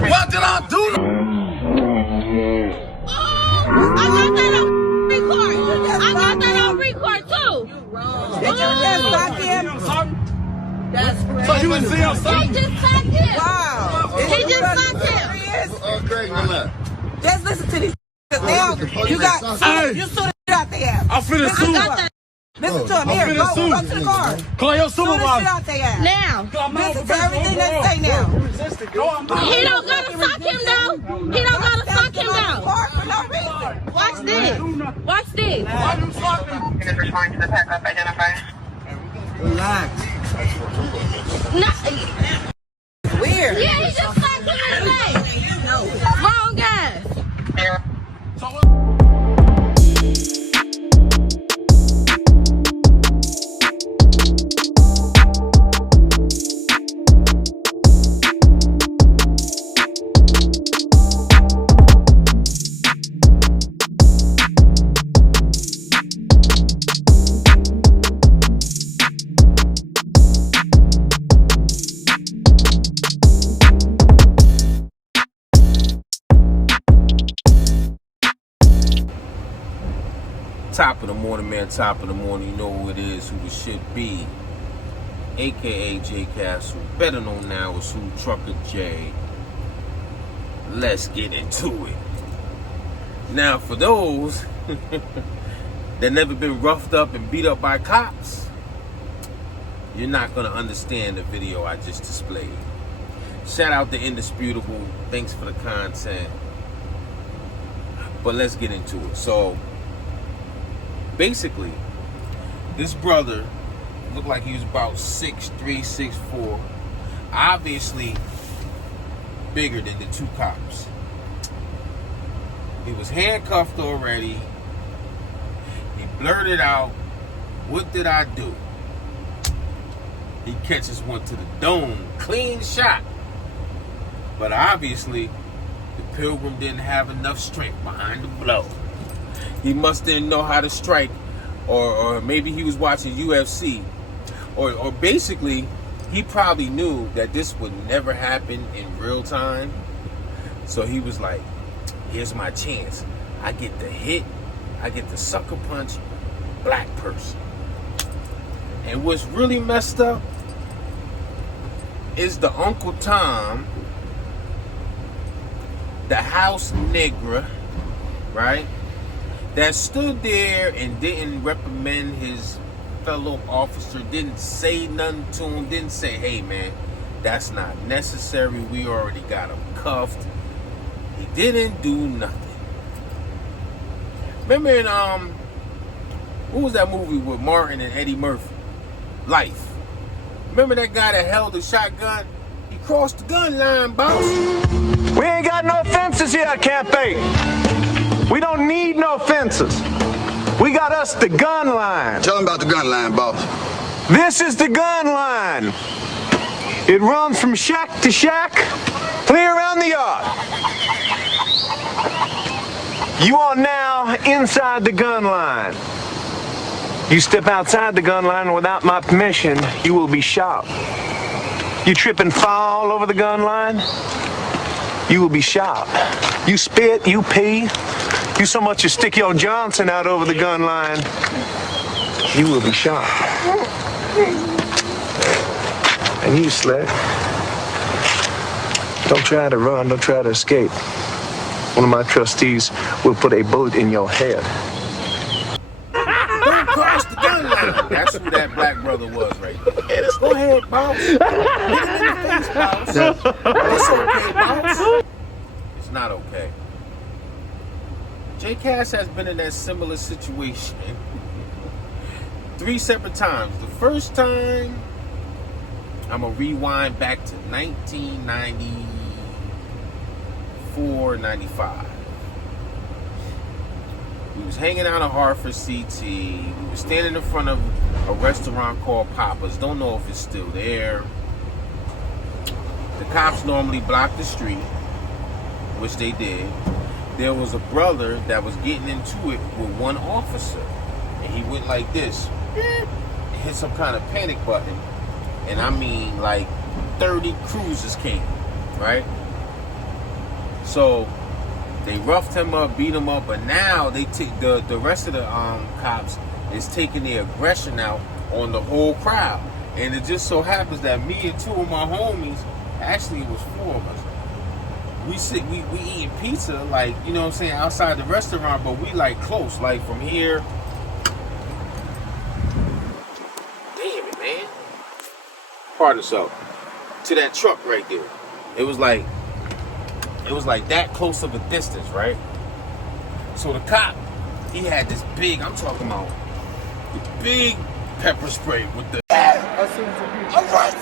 What did I do? I got that on record. I got that on record too. Did you just sock him? That's crazy. So you was seeing something? He just socked him. Wow. He just socked him. Craig, relax. Just listen to these. Cause now you got you sue the shit out their ass. I'm finna Listen sue. to him. Listen to him. Here, go to the car. Call your Sue the shit supervisor. out their ass. Now. Listen to everything they say now. He don't gotta sock him though. He don't gotta sock him though. Car for no reason. Watch this. Watch this. Respond to the backup identifier. Relax. Nah. Weird. Yeah, he just socked him in the face. Wrong guy. Top of the morning, man. Top of the morning. You know who it is, who it should be. AKA J Castle. Better known now as who Trucker J. Let's get into it. Now, for those that never been roughed up and beat up by cops, you're not going to understand the video I just displayed. Shout out to Indisputable. Thanks for the content. But let's get into it. So, basically, this brother looked like he was about 6'3", 6'4", obviously bigger than the two cops. He was handcuffed already. He blurted out, "What did I do?" He catches one to the dome, clean shot. But obviously, the Pilgrim didn't have enough strength behind the blow. He must didn't know how to strike, or maybe he was watching UFC, or basically, he probably knew that this would never happen in real time. So he was like, here's my chance. I get the hit, I get the sucker punch, black person. And what's really messed up is the Uncle Tom, the house nigger, right? That stood there and didn't reprimand his fellow officer, didn't say nothing to him, didn't say, hey man, that's not necessary, we already got him cuffed. He didn't do nothing. Remember in, what was that movie with Martin and Eddie Murphy? Life. Remember that guy that held the shotgun? He crossed the gun line, boss. We ain't got no fences here at Camp 8. We don't need no fences. We got us the gun line. Tell them about the gun line, boss. This is the gun line. It runs from shack to shack, clear around the yard. You are now inside the gun line. You step outside the gun line without my permission, you will be shot. You trip and fall over the gun line, you will be shot. You spit, you pee, you so much as stick your Johnson out over the gun line, you will be shot. And you, Slick, don't try to run, don't try to escape. One of my trustees will put a bullet in your head. Don't cross the gun line. That's who that black brother was right there. Go ahead, boss. Hit him in the face, boss. It's okay, boss. It's not okay. J Cash has been in that similar situation 3 separate times. The first time, I'm going to rewind back to 1994, 95. We was hanging out at Hartford CT. We were standing in front of a restaurant called Papa's. Don't know if it's still there. The cops normally block the street, which they did. There was a brother that was getting into it with one officer. And he went like this. Hit some kind of panic button. And I mean like 30 cruisers came, right? So they roughed him up, beat him up, but now they take the rest of the cops is taking their aggression out on the whole crowd. And it just so happens that me and two of my homies, actually it was four of us, we eating pizza, like, you know what I'm saying, outside the restaurant, but we like close, like from here. Damn it, man. Pardon yourself. To that truck right there. It was like that close of a distance, right? So the cop, he had this big, I'm talking about the big pepper spray with the arrest!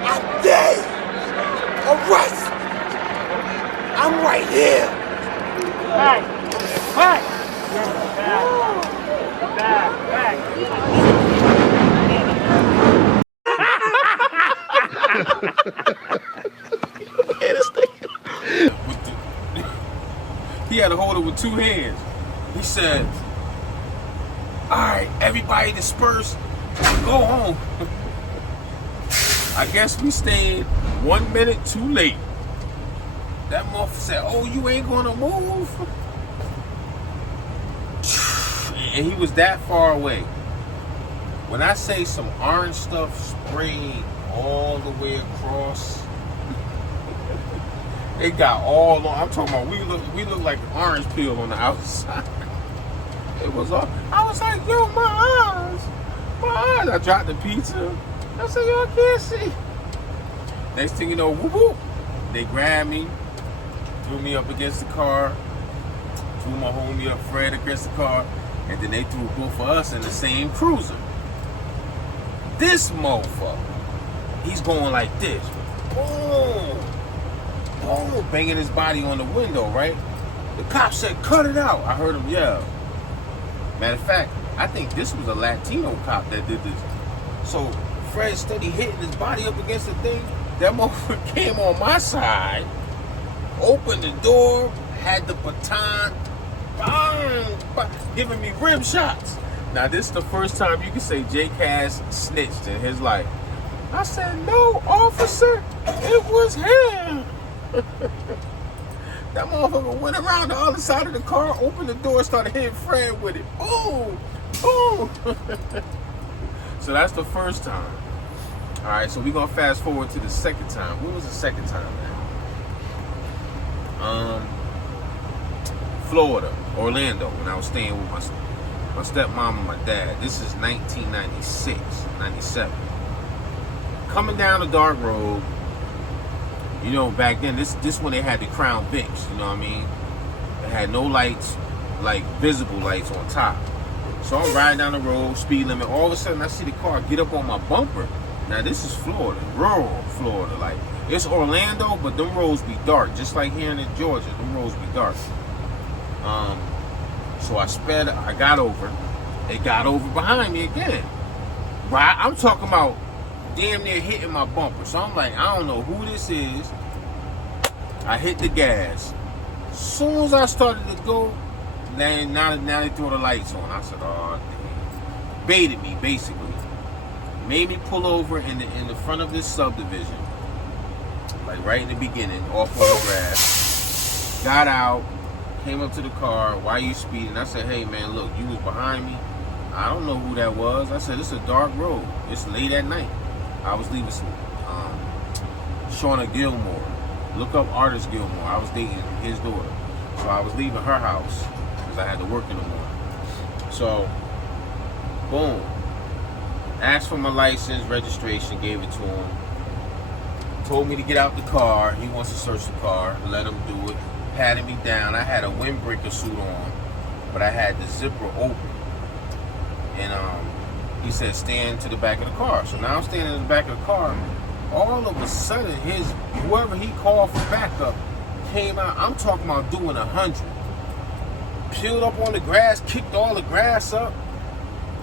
I'm dead! Arrest! I'm right here! Back! He had to hold it with two hands. He said, "Alright, everybody disperse, go home." I guess we stayed 1 minute too late. That motherfucker said, "Oh, you ain't gonna move?" And he was that far away. When I say some orange stuff sprayed all the way across, it got all on. I'm talking about we look like an orange peel on the outside. It was all. I was like, yo, my eyes. I dropped the pizza. I said, y'all can't see. Next thing you know, whoop whoop. They grabbed me, threw me up against the car, threw my homie up Fred against the car, and then they threw both of us in the same cruiser. This motherfucker, he's going like this. Boom. Boom. Banging his body on the window, right? The cop said, "Cut it out." I heard him yell. Matter of fact, I think this was a Latino cop that did this. So Fred steady hitting his body up against the thing. That motherfucker came on my side, opened the door, had the baton, bang, bang, giving me rib shots. Now this is the first time you can say Jake has snitched in his life. I said, "No, officer, it was him." That motherfucker went around the other side of the car, opened the door, started hitting Fred with it. Boom, boom. So that's the first time. All right, so we're gonna fast forward to the second time. When was the second time, man? Florida, Orlando, when I was staying with my stepmom and my dad. This is 1996, 97. Coming down the dark road. You know, back then, this when they had the Crown Vics, you know what I mean? It had no lights, like visible lights on top. So I'm riding down the road, speed limit. All of a sudden, I see the car get up on my bumper. Now, this is Florida, rural Florida. Like, it's Orlando, but them roads be dark. Just like here in Georgia, them roads be dark. So I sped, I got over. They got over behind me again. Right? I'm talking about damn near hitting my bumper. So I'm like, I don't know who this is. I hit the gas. As soon as I started to go, now they throw the lights on. I said, oh, damn. Baited me, basically. Made me pull over in the front of this subdivision. Like right in the beginning, off on the grass. Got out, came up to the car. Why are you speeding? I said, hey man, look, you was behind me. I don't know who that was. I said, it's a dark road. It's late at night. I was leaving some Shauna Gilmore. Look up Artist Gilmore. I was dating his daughter. So I was leaving her house because I had to work in the morning. So, boom. Asked for my license, registration, gave it to him. Told me to get out the car. He wants to search the car. Let him do it. Patted me down. I had a windbreaker suit on, but I had the zipper open. And he said, stand to the back of the car. So now I'm standing in the back of the car. All of a sudden, whoever he called for backup came out. I'm talking about doing 100. Peeled up on the grass, kicked all the grass up.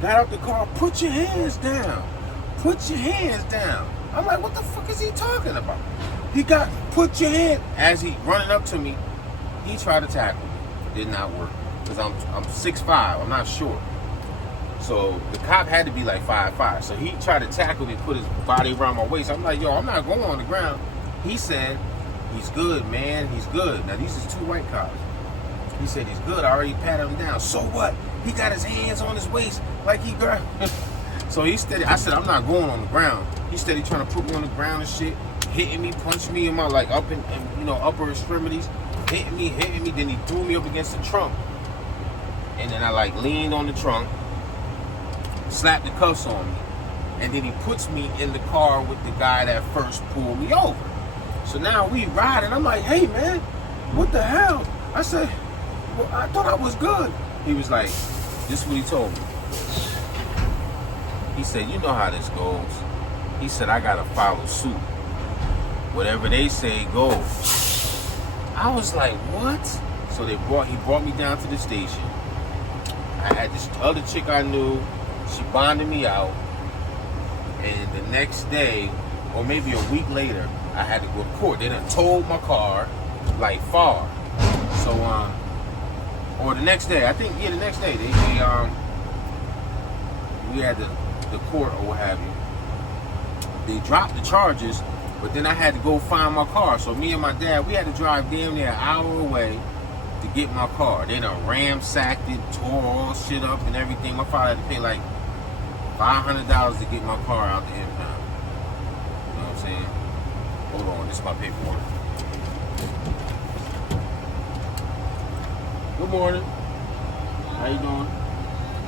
Got out the car, put your hands down. Put your hands down. I'm like, what the fuck is he talking about? He got, put your hand. As he running up to me, he tried to tackle me. Did not work. Because I'm 6'5", I'm not short. So the cop had to be like 5'5". So he tried to tackle me, put his body around my waist. I'm like, yo, I'm not going on the ground. He said, He's good, man. He's good. Now, these is 2 white cops. He said he's good. I already patted him down. So what? He got his hands on his waist like he grabbed. So he steady. I said, I'm not going on the ground. He steady trying to put me on the ground and shit, hitting me, punching me in my like upper extremities, hitting me. Then he threw me up against the trunk, and then I like leaned on the trunk, slapped the cuffs on me, and then he puts me in the car with the guy that first pulled me over. So now we riding. I'm like, hey man, what the hell? I said, well, I thought I was good. He was like, this is what he told me. He said, you know how this goes. He said, I gotta follow suit. Whatever they say goes. I was like, what? So he brought me down to the station. I had this other chick I knew. She bonded me out. And the next day, or maybe a week later, I had to go to court. They done towed my car, like far. So, or the next day, I think, yeah, the next day, we had the court or what have you. They dropped the charges, but then I had to go find my car. So me and my dad, we had to drive damn near an hour away to get my car. They done ramsacked it, tore all shit up and everything. My father had to pay like $500 to get my car out the impound. You know what I'm saying? Hold on, this is my paperwork. Good morning. How you doing?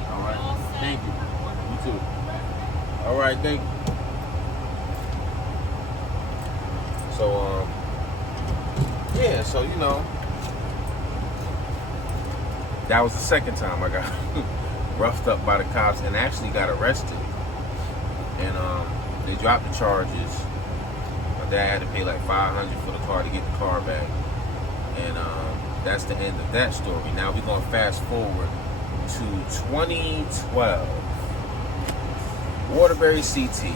All right. Thank you. You too. All right, thank you. So, yeah, so, you know, that was the second time I got roughed up by the cops and actually got arrested. And they dropped the charges. My dad had to pay like $500 for the car to get the car back. And that's the end of that story. Now we're going to fast forward to 2012. Waterbury CT.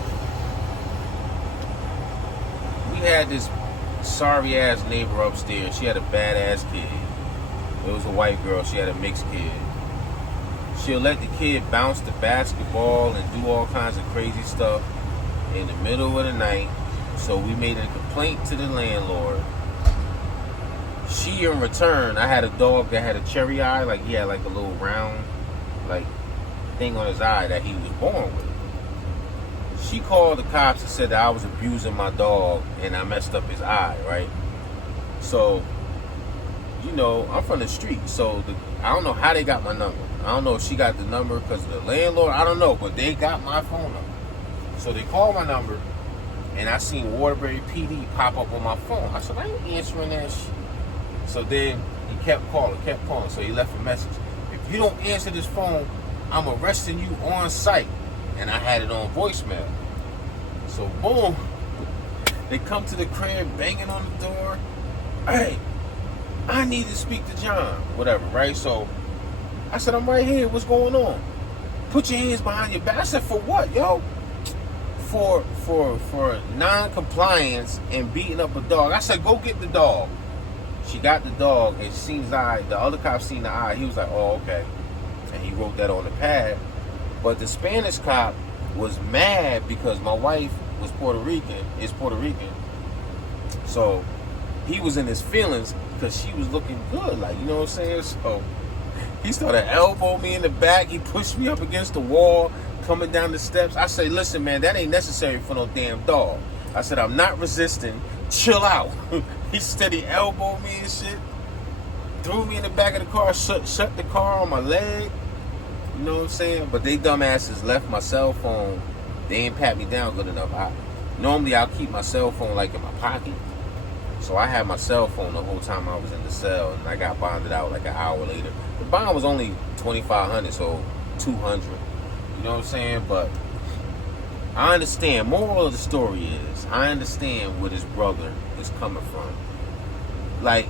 We had this sorry ass neighbor upstairs. She had a badass kid. It was a white girl. She had a mixed kid. She'll let the kid bounce the basketball and do all kinds of crazy stuff in the middle of the night. So we made a complaint to the landlord. She, in return, I had a dog that had a cherry eye. Like, he had like a little round, like, thing on his eye that he was born with. She called the cops and said that I was abusing my dog and I messed up his eye, right? So, you know, I'm from the street, so I don't know how they got my number. I don't know if she got the number because of the landlord. I don't know, but they got my phone number. So they called my number, and I seen Waterbury PD pop up on my phone. I said, I ain't answering that shit. So then he kept calling. So he left a message. If you don't answer this phone, I'm arresting you on site. And I had it on voicemail. So boom, they come to the crib, banging on the door. Hey, I need to speak to John. Whatever, right? So I said, I'm right here. What's going on? Put your hands behind your back. I said, for what, yo? For non-compliance and beating up a dog. I said, go get the dog. She got the dog and she seen his eye. The other cop seen the eye. He was like, oh, okay. And he wrote that on the pad. But the Spanish cop was mad because my wife is Puerto Rican. So he was in his feelings because she was looking good, like, you know what I'm saying? So he started elbowing me in the back. He pushed me up against the wall, coming down the steps. I say, listen, man, that ain't necessary for no damn dog. I said, I'm not resisting. Chill out. He steady elbowed me and shit. Threw me in the back of the car, shut the car on my leg. You know what I'm saying? But they dumbasses left my cell phone. They ain't pat me down good enough. Normally, I'll keep my cell phone like in my pocket. So I had my cell phone the whole time I was in the cell, and I got bonded out like an hour later. The bond was only $2,500, so $200. You know what I'm saying? But I understand. Moral of the story is, I understand where this brother is coming from. Like,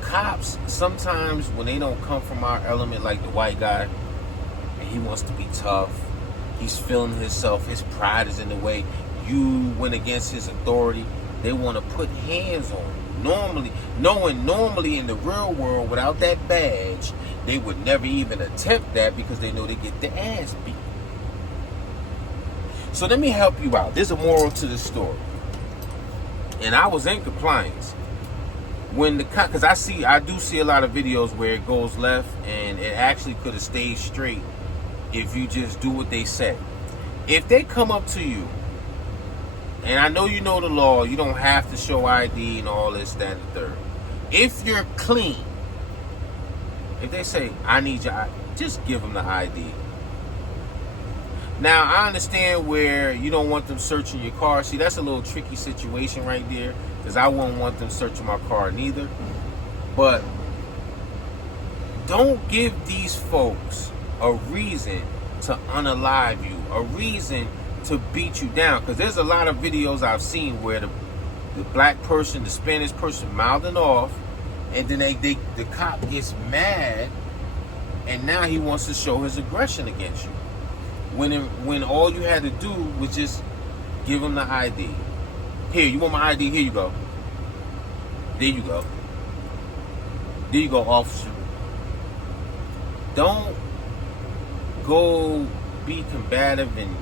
cops, sometimes when they don't come from our element, like the white guy, and he wants to be tough, he's feeling himself, his pride is in the way, you went against his authority, they want to put hands on you. Normally in the real world, without that badge, they would never even attempt that because they know they get their ass beat. So let me help you out. There's a moral to the story. And I was in compliance. When the cop, because I do see a lot of videos where it goes left, and it actually could have stayed straight if you just do what they say. If they come up to you, and I know you know the law, you don't have to show ID and all this, that, and the third. If you're clean, if they say, I need your ID, just give them the ID. Now, I understand where you don't want them searching your car. See, that's a little tricky situation right there, because I wouldn't want them searching my car neither. But don't give these folks a reason to unalive you, a reason to beat you down. Because there's a lot of videos I've seen where the black person, the Spanish person mouthing off, and then the cop gets mad, and now he wants to show his aggression against you. When all you had to do was just give him the ID. Here, you want my ID? Here you go. There you go. There you go, officer. Don't go be combative and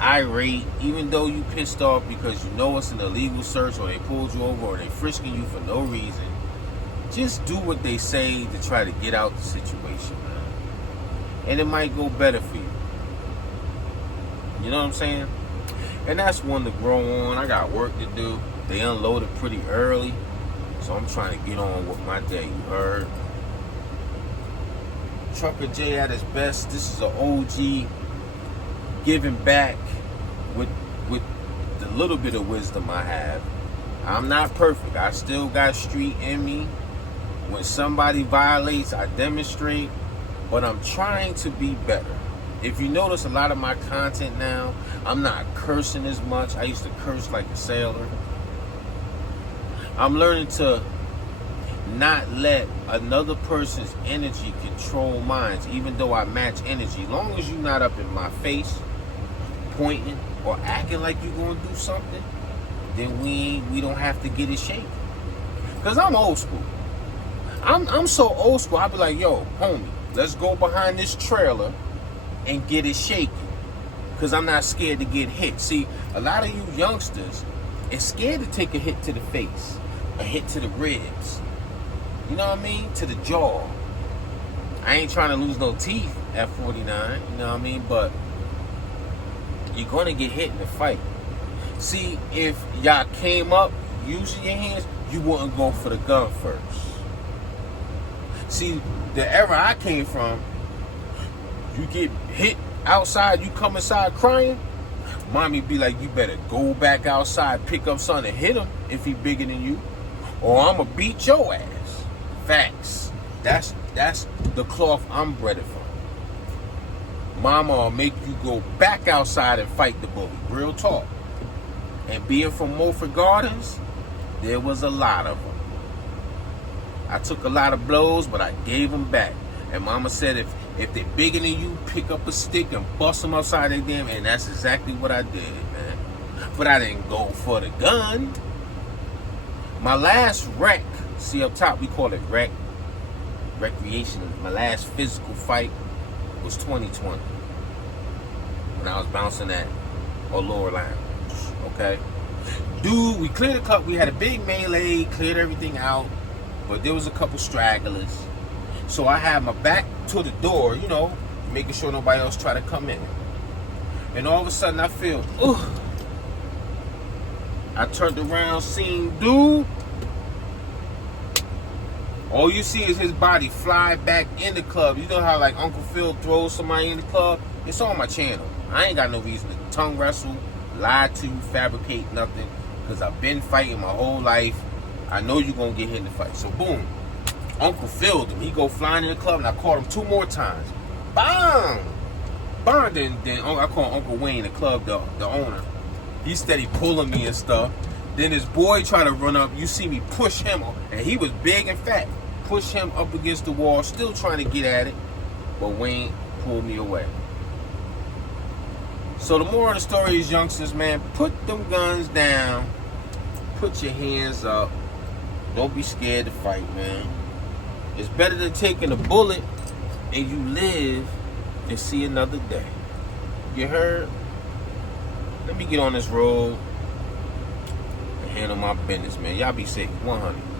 irate, even though you pissed off because you know it's an illegal search, or they pulled you over, or they frisking you for no reason. Just do what they say to try to get out the situation, man. And it might go better for you. You know what I'm saying? And that's one to grow on. I got work to do. They unloaded pretty early, so I'm trying to get on with my day, you heard? Trucker J at his best. This is an OG giving back with the little bit of wisdom I have. I'm not perfect. I still got street in me. When somebody violates, I demonstrate, but I'm trying to be better. If you notice a lot of my content now, I'm not cursing as much. I used to curse like a sailor. I'm learning to not let another person's energy control mine, even though I match energy. As long as you're not up in my face, pointing or acting like you're going to do something, then we don't have to get it shaken. Because I'm old school. I'm so old school, I'll be like, yo, homie, let's go behind this trailer and get it shaken, because I'm not scared to get hit. See, a lot of you youngsters is scared to take a hit to the face, a hit to the ribs, you know what I mean, to the jaw. I ain't trying to lose no teeth at 49, you know what I mean, but you're going to get hit in the fight. See, if y'all came up using your hands, you wouldn't go for the gun first. See, the era I came from, you get hit outside, you come inside crying, mommy be like, you better go back outside, pick up something and hit him if he bigger than you, or I'm gonna beat your ass. Facts. That's the cloth I'm bred from. Mama will make you go back outside and fight the bully. Real talk. And being from Mulford Gardens, there was a lot of them. I took a lot of blows, but I gave them back. And mama said, if they're bigger than you, pick up a stick and bust them outside their damn. And that's exactly what I did, man. But I didn't go for the gun. My last rec, see up top, we call it recreation. My last physical fight was 2020. When I was bouncing at Allure Lounge, okay? Dude, we cleared the cup. We had a big melee, cleared everything out. But there was a couple stragglers. So I had my back to the door, you know, making sure nobody else try to come in. And all of a sudden I feel, I turned around, seen dude. All you see is his body fly back in the club. You know how like Uncle Phil throws somebody in the club? It's on my channel. I ain't got no reason to tongue wrestle, lie to, fabricate nothing. Because I've been fighting my whole life. I know you're going to get hit in the fight. So boom, Uncle filled him. He go flying in the club, and I caught him 2 more times. Bang! Bang! Then I call Uncle Wayne, the club, the owner. He steady pulling me and stuff. Then his boy try to run up. You see me push him, and he was big and fat. Push him up against the wall, still trying to get at it. But Wayne pulled me away. So the moral of the story is, youngsters, man, put them guns down. Put your hands up. Don't be scared to fight, man. It's better than taking a bullet and you live and see another day. You heard? Let me get on this road and handle my business, man. Y'all be safe. 100.